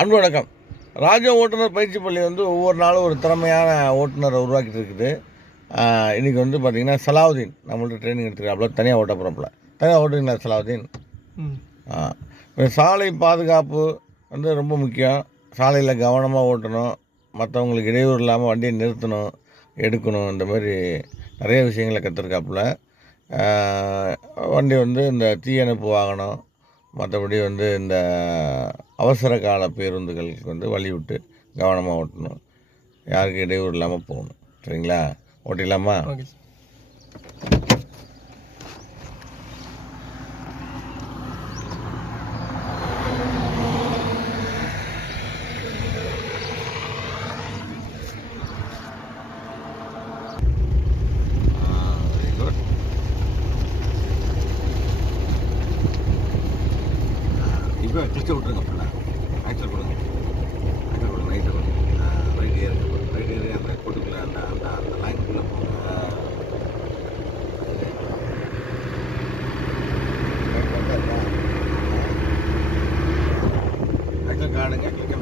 அன்பு வணக்கம். ராஜ ஓட்டுநர் பயிற்சி பள்ளி வந்து ஒவ்வொரு நாளும் ஒரு திறமையான ஓட்டுநரை உருவாக்கிட்டு இருக்குது. இன்றைக்கி வந்து பார்த்திங்கன்னா சலாவுதீன் நம்மள்ட்ட ட்ரைனிங் எடுத்துக்கிறாப்புல. தனியாக ஓட்ட போகிறப்பல தனியாக ஓட்டுங்களா சலாவுதீன்? சாலை பாதுகாப்பு வந்து ரொம்ப முக்கியம். சாலையில் கவனமாக ஓட்டணும், மற்றவங்களுக்கு இடையூறு இல்லாமல் வண்டியை நிறுத்தணும், எடுக்கணும். இந்த மாதிரி நிறைய விஷயங்களை கற்றுருக்காப்புல. வண்டி வந்து இந்த தீயணைப்பு வாகனம், மற்றபடி வந்து இந்த அவசர கால பேருந்துகளுக்கு வந்து வழி விட்டு கவனமாக ஓட்டணும், யாருக்கும் இடையூறு இல்லாமல் போகணும். சரிங்களா? ஓட்டிடலாமா? Okay sir. Very good. இப்போ கிறிஸ்ட விட்டுருங்க. ஆக்சல் கொடுங்க, ஆக்சல் கொடுங்க, ரைட்டில் கொடுங்க. ரைட் ஏறுங்க, ரைட் ஏறி அந்த கூட்டுக்குள்ளே அந்த அந்த அந்த லைனுக்குள்ளே போங்க. ஆக்சல் காடுங்க, கிளிக்க